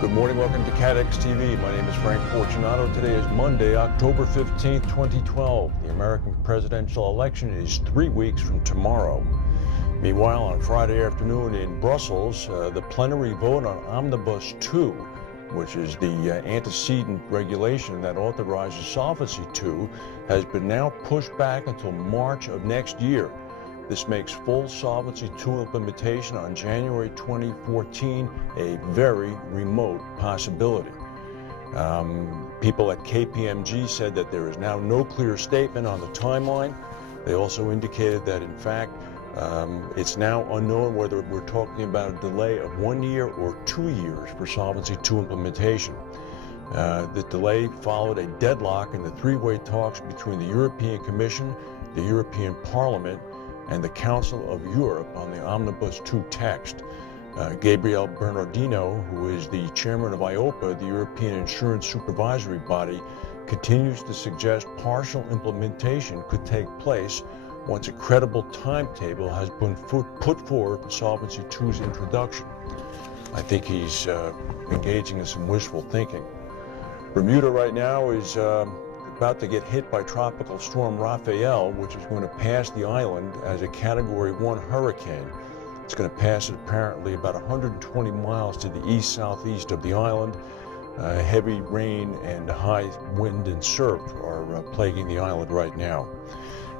Good morning, welcome to CATEX TV. My name is Frank Fortunato. Today is Monday, October 15th, 2012. The American presidential election is 3 weeks from tomorrow. Meanwhile, on Friday afternoon in Brussels, the plenary vote on Omnibus 2, which is the antecedent regulation that authorizes Solvency II, has been now pushed back until March of next year. This makes full Solvency II implementation on January 2014 a very remote possibility. People at KPMG said that there is now no clear statement on the timeline. They also indicated that, in fact, it's now unknown whether we're talking about a delay of 1 year or 2 years for Solvency II implementation. The delay followed a deadlock in the three-way talks between the European Commission, the European Parliament, and the Council of Europe on the Omnibus 2 text. Gabriel Bernardino, who is the chairman of EIOPA, the European Insurance Supervisory Body, continues to suggest partial implementation could take place once a credible timetable has been put forward for Solvency II's introduction. I think he's engaging in some wishful thinking. Bermuda right now is about to get hit by Tropical Storm Rafael, which is going to pass the island as a Category 1 hurricane. It's going to pass it apparently about 120 miles to the east-southeast of the island. Heavy rain and high wind and surf are plaguing the island right now.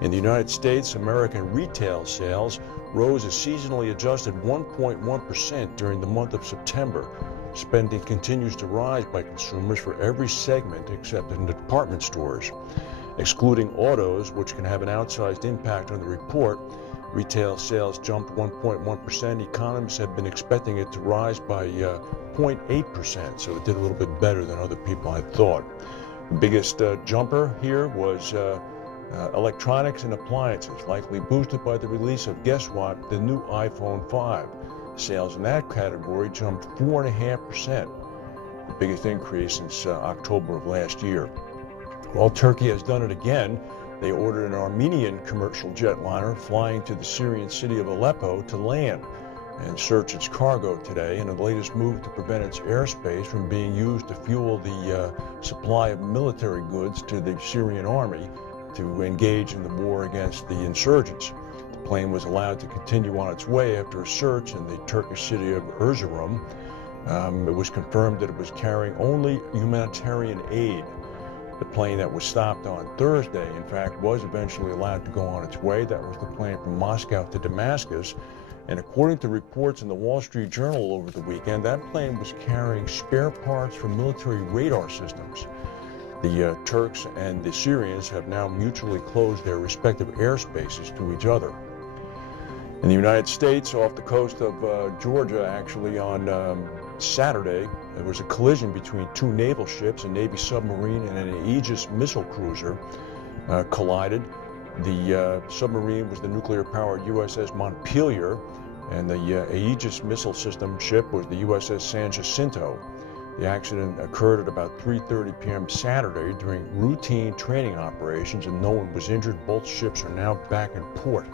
In the United States, American retail sales rose a seasonally adjusted 1.1% during the month of September. Spending continues to rise by consumers for every segment except in the department stores. Excluding autos, which can have an outsized impact on the report, retail sales jumped 1.1%. Economists have been expecting it to rise by 0.8%, so it did a little bit better than other people had thought. The biggest jumper here was electronics and appliances, likely boosted by the release of, guess what, the new iPhone 5. Sales in that category jumped 4.5%, the biggest increase since October of last year. Well, Turkey has done it again. They ordered an Armenian commercial jetliner flying to the Syrian city of Aleppo to land and search its cargo today in the latest move to prevent its airspace from being used to fuel the supply of military goods to the Syrian army to engage in the war against the insurgents. The plane was allowed to continue on its way after a search in the Turkish city of Erzurum. It was confirmed that it was carrying only humanitarian aid. The plane that was stopped on Thursday, in fact, was eventually allowed to go on its way. That was the plane from Moscow to Damascus. And according to reports in the Wall Street Journal over the weekend, that plane was carrying spare parts for military radar systems. The Turks and the Syrians have now mutually closed their respective airspaces to each other. In the United States, off the coast of Georgia, actually on Saturday, there was a collision between two naval ships, a Navy submarine and an Aegis missile cruiser collided. The submarine was the nuclear-powered USS Montpelier, and the Aegis missile system ship was the USS San Jacinto. The accident occurred at about 3:30 p.m. Saturday during routine training operations, and no one was injured. Both ships are now back in port.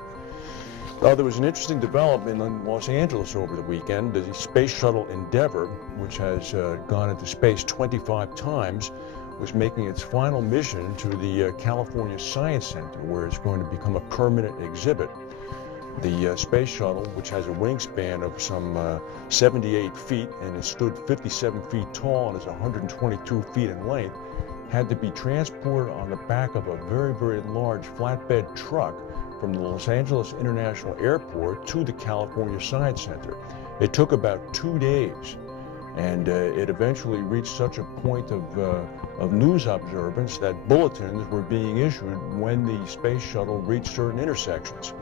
Well, there was an interesting development in Los Angeles over the weekend. The Space Shuttle Endeavour, which has gone into space 25 times, was making its final mission to the California Science Center, where it's going to become a permanent exhibit. The Space Shuttle, which has a wingspan of some 78 feet and it stood 57 feet tall and is 122 feet in length, had to be transported on the back of a very, very large flatbed truck from the Los Angeles International Airport to the California Science Center. It took about 2 days, and it eventually reached such a point of news observance that bulletins were being issued when the space shuttle reached certain intersections.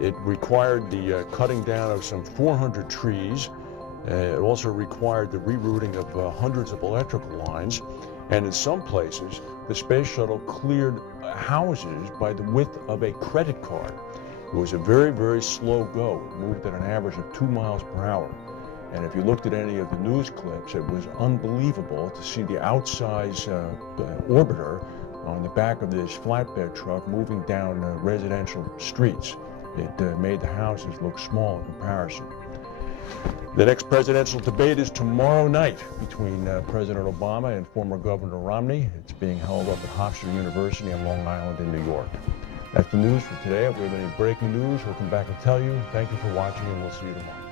It required the cutting down of some 400 trees. It also required the rerouting of hundreds of electrical lines, and in some places, the space shuttle cleared houses by the width of a credit card. It was a very, very slow go. It moved at an average of 2 miles per hour. And if you looked at any of the news clips, it was unbelievable to see the outsize orbiter on the back of this flatbed truck moving down residential streets. It made the houses look small in comparison. The next presidential debate is tomorrow night between President Obama and former Governor Romney. It's being held up at Hofstra University on Long Island in New York. That's the news for today. If we have any breaking news, we'll come back and tell you. Thank you for watching, and we'll see you tomorrow.